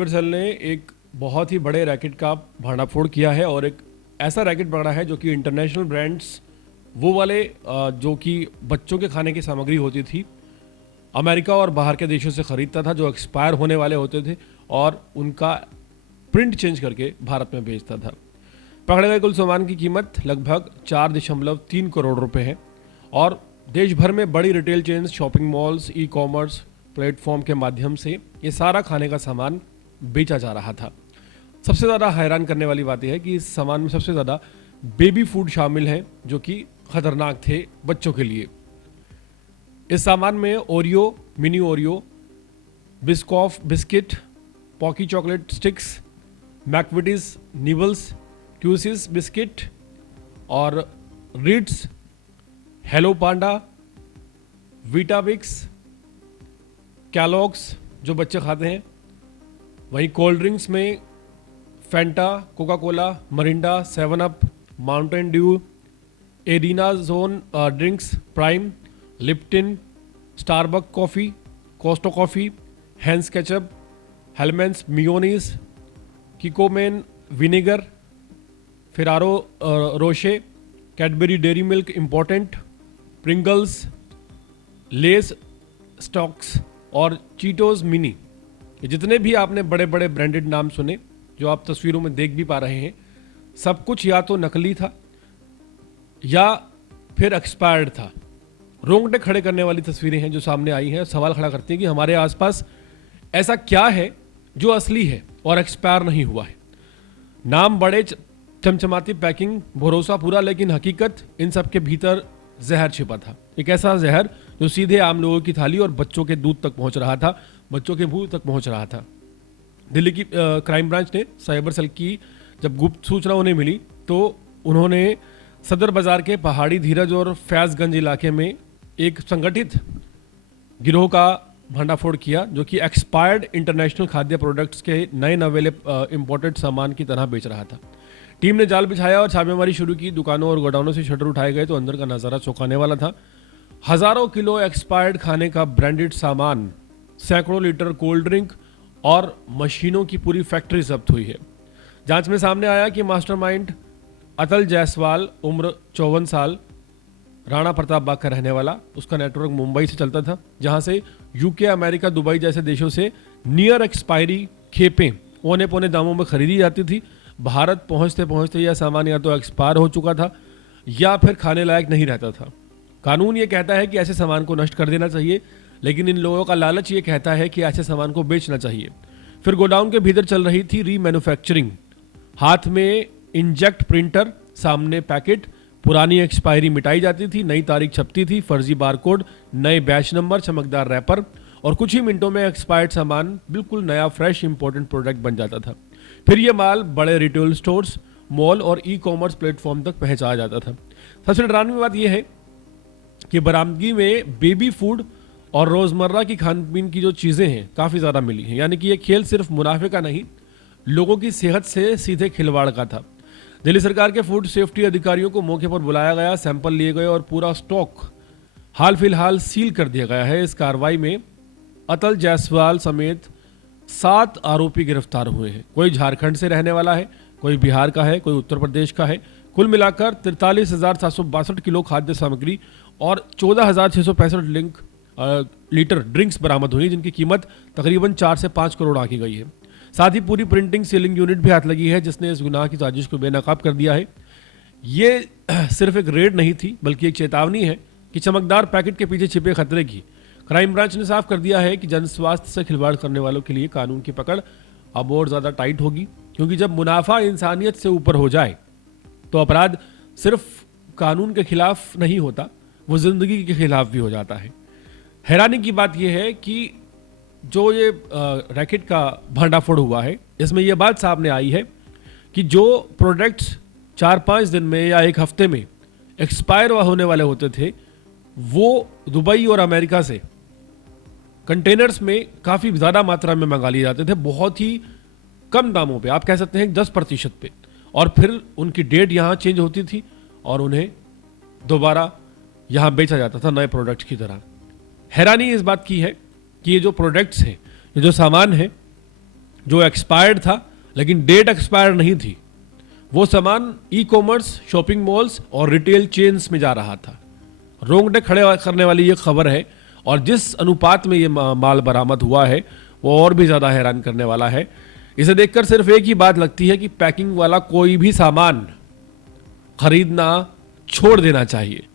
Cyber cell ने एक बहुत ही बड़े रैकेट का भांडाफोड़ किया है और एक ऐसा रैकेट पकड़ा है जो कि इंटरनेशनल ब्रांड्स वो वाले जो कि बच्चों के खाने की सामग्री होती थी अमेरिका और बाहर के देशों से ख़रीदता था, जो एक्सपायर होने वाले होते थे और उनका प्रिंट चेंज करके भारत में बेचता था। पकड़े गए कुल सामान की कीमत लगभग 4.3 करोड़ रुपए है और देश भर में बड़ी retail chains, shopping malls, e commerce platform के माध्यम से ये सारा खाने का सामान बेचा जा रहा था। सबसे ज़्यादा हैरान करने वाली बात यह है कि इस सामान में सबसे ज़्यादा बेबी फूड शामिल हैं जो कि ख़तरनाक थे बच्चों के लिए। इस सामान में Oreo, mini Oreo, Biscoff biscuit, Pocky chocolate sticks, McVitie's nibbles, क्यूसिस बिस्किट और Ritz, Hello Panda, Weetabix, Kellogg's जो बच्चे खाते हैं, वहीं कोल्ड ड्रिंक्स में Fanta, Coca Cola, Mirinda, 7 up, Mountain Dew, एरिना जोन drinks, Prime, Lipton, Starbuck coffee, Costa coffee, Heinz ketchup, Hellmann's mayonnaise, Kikkoman vinegar, Ferrero Rocher, Cadbury Dairy Milk important, Pringles, Lay's stacks और Cheetos mini. ये जितने भी आपने बड़े बड़े branded नाम सुने जो आप तस्वीरों में देख भी पा रहे हैं, सब कुछ या तो नकली था या फिर एक्सपायर्ड था। रोंगटे खड़े करने वाली तस्वीरें हैं जो सामने आई हैं, सवाल खड़ा करती हैं कि हमारे आसपास ऐसा क्या है जो असली है और एक्सपायर नहीं हुआ है। नाम बड़े, चमचमाती पैकिंग, भरोसा पूरा, लेकिन हकीकत इन सब के भीतर जहर छिपा था। एक ऐसा जहर जो सीधे आम लोगों की थाली और बच्चों के दूध तक पहुंच रहा था, बच्चों के मुंह तक पहुंच रहा था। दिल्ली की क्राइम ब्रांच ने साइबर सेल की जब गुप्त सूचना उन्हें मिली तो उन्होंने सदर बाजार के पहाड़ी धीरज और फैजगंज इलाके में एक संगठित गिरोह का भंडाफोड़ किया जो कि एक्सपायर्ड इंटरनेशनल खाद्य प्रोडक्ट्स के नए नवेले इंपोर्टेड सामान की तरह बेच रहा था। टीम ने जाल बिछाया और छापेमारी शुरू की। दुकानों और गोडाउनों से शटर उठाए गए तो अंदर का नज़ारा चौंकाने वाला था। हजारों किलो एक्सपायर्ड खाने का ब्रांडेड सामान, सैकड़ों लीटर कोल्ड ड्रिंक और मशीनों की पूरी फैक्ट्री जब्त हुई है। जांच में सामने आया कि मास्टरमाइंड अतल जायसवाल, उम्र 54 साल, राणा प्रताप बाग का रहने वाला, उसका नेटवर्क मुंबई से चलता था, जहां से यूके, अमेरिका, दुबई जैसे देशों से नियर एक्सपायरी खेपें औने पौने दामों में खरीदी जाती थी। भारत पहुंचते पहुंचते यह सामान या तो एक्सपायर हो चुका था या फिर खाने लायक नहीं रहता था। कानून ये कहता है कि ऐसे सामान को नष्ट कर देना चाहिए, लेकिन इन लोगों का लालच ये कहता है कि ऐसे सामान को बेचना चाहिए। फिर गोडाउन के भीतर चल रही थी रीमैन्युफैक्चरिंग। हाथ में इंजेक्ट प्रिंटर, सामने पैकेट, पुरानी एक्सपायरी मिटाई जाती थी, नई तारीख छपती थी, फर्जी बारकोड, नए बैच नंबर, चमकदार रैपर और कुछ ही मिनटों में एक्सपायर्ड सामान बिल्कुल नया फ्रेश इंपॉर्टेंट प्रोडक्ट बन जाता था। फिर यह माल बड़े रिटेल स्टोर्स, मॉल और ई कॉमर्स प्लेटफॉर्म तक पहुंचाया जाता था। सबसे डरावनी बात यह है कि बरामदगी में बेबी फूड और रोजमर्रा की खान पीन की जो चीजें हैं काफी ज्यादा मिली हैं। यानी कि यह खेल सिर्फ मुनाफे का नहीं, लोगों की सेहत से सीधे खिलवाड़ का था। दिल्ली सरकार के फूड सेफ्टी अधिकारियों को मौके पर बुलाया गया, सैंपल लिए गए और पूरा स्टॉक हाल फिलहाल सील कर दिया गया है। इस कार्रवाई में अतल जायसवाल समेत 7 आरोपी गिरफ्तार हुए हैं। कोई झारखंड से रहने वाला है, कोई बिहार का है, कोई उत्तर प्रदेश का है। कुल मिलाकर 43,762 किलो खाद्य सामग्री और 14,665 लीटर ड्रिंक्स बरामद हुई, जिनकी कीमत तकरीबन 4 से 5 करोड़ आंकी गई है। साथ ही पूरी प्रिंटिंग सीलिंग यूनिट भी हाथ लगी है, जिसने इस गुनाह की साजिश को बेनकाब कर दिया है। ये सिर्फ एक रेड नहीं थी, बल्कि एक चेतावनी है कि चमकदार पैकेट के पीछे छिपे खतरे की। क्राइम ब्रांच ने साफ कर दिया है कि जन स्वास्थ्य से खिलवाड़ करने वालों के लिए कानून की पकड़ अब और ज़्यादा टाइट होगी, क्योंकि जब मुनाफा इंसानियत से ऊपर हो जाए तो अपराध सिर्फ कानून के खिलाफ नहीं होता, वो जिंदगी के खिलाफ भी हो जाता है। हैरानी की बात यह है कि जो ये रैकेट का भांडाफोड़ हुआ है, इसमें यह बात सामने आई है कि जो प्रोडक्ट्स 4-5 दिन में या एक हफ्ते में एक्सपायर होने वाले होते थे, वो दुबई और अमेरिका से कंटेनर्स में काफ़ी ज़्यादा मात्रा में मंगा लिए जाते थे, बहुत ही कम दामों पे, आप कह सकते हैं 10% पे, और फिर उनकी डेट यहाँ चेंज होती थी और उन्हें दोबारा यहाँ बेचा जाता था नए प्रोडक्ट्स की तरह। हैरानी इस बात की है कि ये जो प्रोडक्ट्स हैं, ये जो सामान है, जो एक्सपायर्ड था, लेकिन डेट एक्सपायर नहीं थी, वो सामान ई कॉमर्स, शॉपिंग मॉल्स और रिटेल चेन्स में जा रहा था। रोंगटे खड़े करने वाली ये खबर है, और जिस अनुपात में ये माल बरामद हुआ है वो और भी ज़्यादा हैरान करने वाला है। इसे देखकर सिर्फ एक ही बात लगती है कि पैकिंग वाला कोई भी सामान खरीदना छोड़ देना चाहिए।